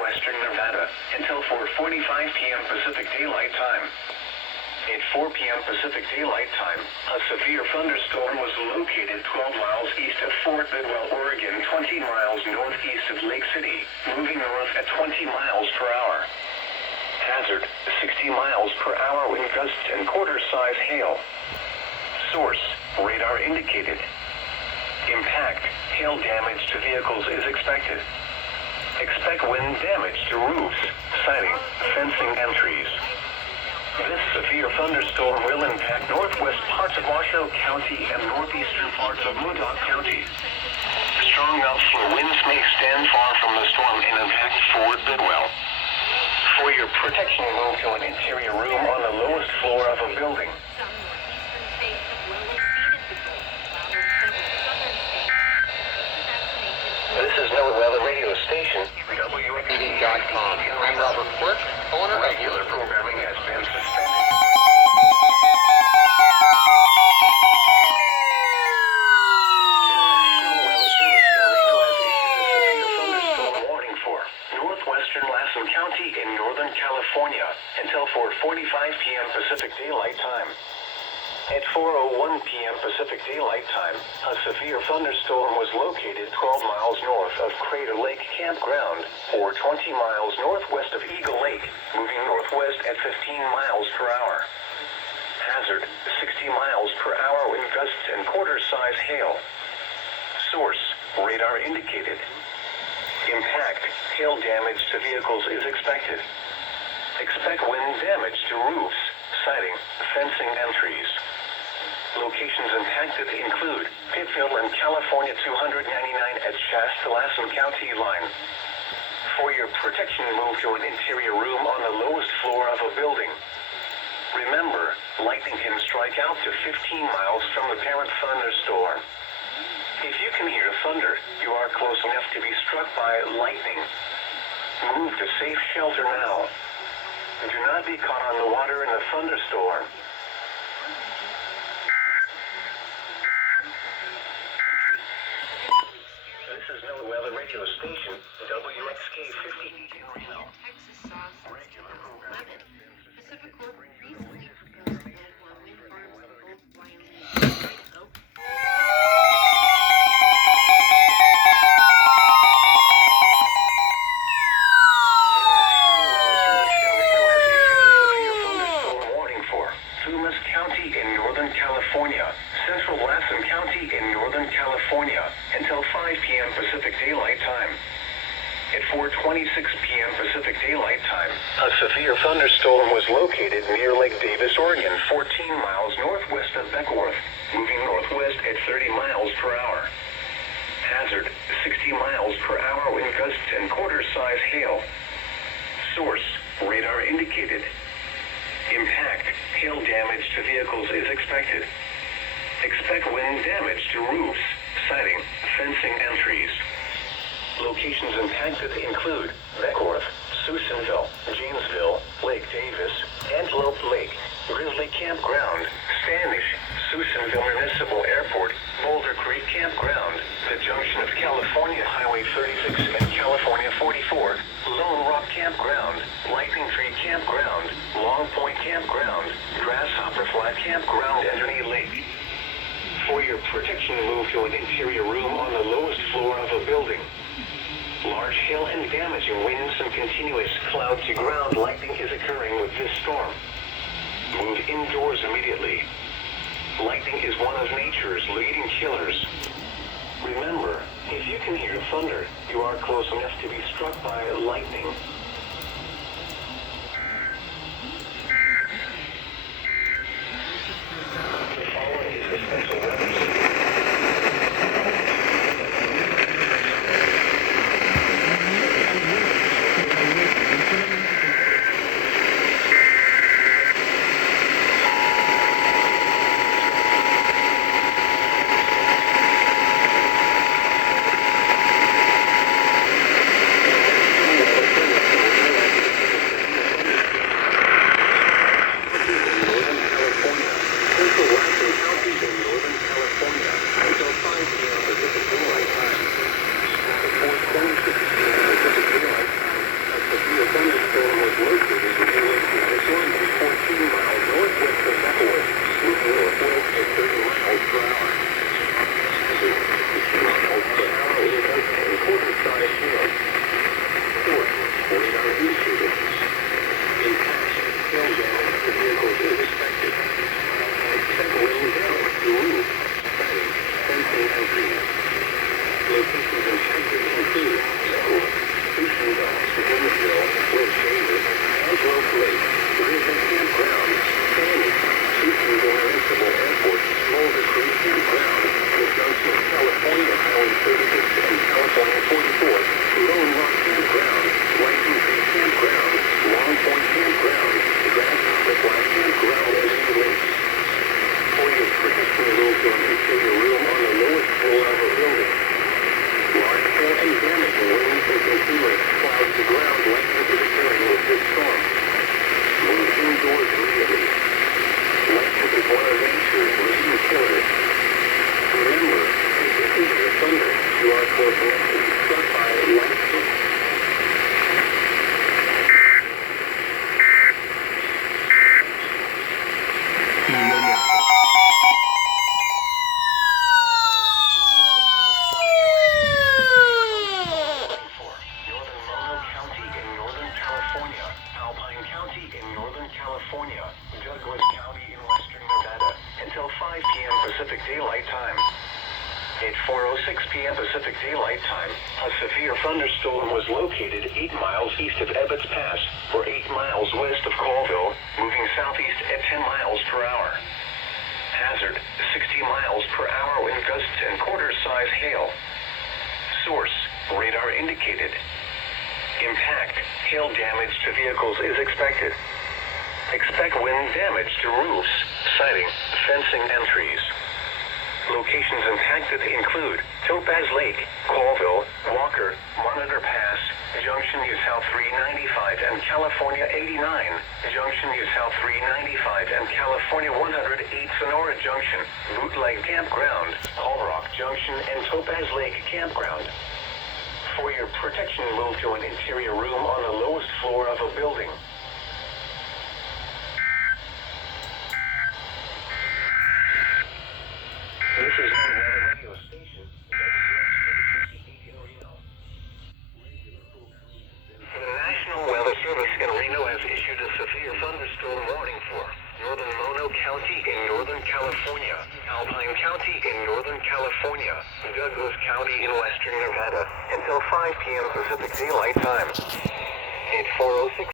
northwestern Nevada until 4:45 p.m. Pacific Daylight Time. At 4 p.m. Pacific Daylight Time, a severe thunderstorm was located 12 miles east of Fort Bidwell, Oregon, 20 miles northeast of Lake City, moving north at 20 miles per hour. Hazard, 60 miles per hour wind gusts and quarter-size hail. Source, radar indicated. Impact, hail damage to vehicles is expected. Expect wind damage to roofs, siding, fencing, and trees. This severe thunderstorm will impact northwest parts of Washoe County and northeastern parts of Modoc County. Strong outflow winds may stand far from the storm and impact Fort Bidwell. For your protection, move to an interior room on the lowest floor of a building. This is NOAA Weather Radio Station, WXD.com. I'm Robert Quirk, owner of regular programming has been suspended. The National Weather Service in Reno has issued a severe thunderstorm warning for northwestern Lassen County in Northern California until 4:45 p.m. Pacific Daylight Time. At 4:01 p.m. Pacific Daylight Time, a severe thunderstorm was located 12 miles north of Crater Lake Campground, or 20 miles northwest of Eagle Lake, moving northwest at 15 miles per hour. Hazard, 60 miles per hour wind gusts and quarter-size hail. Source, radar indicated. Impact, hail damage to vehicles is expected. Expect wind damage to roofs, siding, fencing, and trees. Locations impacted include Pittsville and California 299 at Shasta-Lassen County line. For your protection, move to an interior room on the lowest floor of a building. Remember, lightning can strike out to 15 miles from the parent thunderstorm. If you can hear thunder, you are close enough to be struck by lightning. Move to safe shelter now. Do not be caught on the water in a thunderstorm. This is NOAA Weather Radio Station, WXK 50 in Reno. Regular programming. Pacific Coast recently proposed to add more wind farms in both Wyoming and Idaho. County in Northern California, Central Lassen County in Northern California, until 5 p.m. Pacific Daylight Time. At 4:26 p.m. Pacific Daylight Time, a severe thunderstorm was located near Lake Davis, Oregon, 14 miles northwest of Beckworth, moving northwest at 30 miles per hour. Hazard, 60 miles per hour wind gusts and quarter-size hail. Source, radar indicated. Impact, hail damage to vehicles is expected. Expect wind damage to roofs, siding, fencing, and trees. Locations impacted include Beckworth, Susanville, Janesville, Lake Davis, Antelope Lake, Grizzly Campground, Standish, Susanville Municipal Airport, Boulder Creek Campground, the junction of California Highway 36 and California 44, Lone Rock Campground, Lightning Tree Campground, Long Point Campground, Grasshopper Flat Campground, and Ernie Lake. For your protection, move to an interior room on the lowest floor of a building. Large hail and damaging winds and continuous cloud-to-ground lightning is occurring with this storm. Move indoors immediately. Lightning is one of nature's leading killers. Remember, if you can hear thunder, you are close enough to be struck by lightning. The following is a special weather signal. California, Alpine County in Northern California, Douglas County in Western Nevada, until 5 p.m. Pacific Daylight Time. At 4:06 p.m. Pacific Daylight Time, a severe thunderstorm was located 8 miles east of Ebbets Pass, or 8 miles west of Colville, moving southeast at 10 miles per hour. Hazard, 60 miles per hour wind gusts and quarter-size hail. Source, radar indicated. Impact, hail damage to vehicles is expected. Expect wind damage to roofs, siding, fencing, and trees. Locations impacted include Topaz Lake, Colville, Walker, Monitor Pass, Junction near South 395 and California 89, Junction near South 395 and California 108 Sonora Junction, Bootleg Campground, Hall Rock Junction, and Topaz Lake Campground. For your protection, move to an interior room on the lowest floor of a building. This is the weather radio station. The National Weather Service in Reno has issued a severe thunderstorm warning for northern Mono County in Northern California, Alpine County in Northern California, Douglas County in Western Nevada, until 5 p.m. Pacific Daylight Time. At 4:06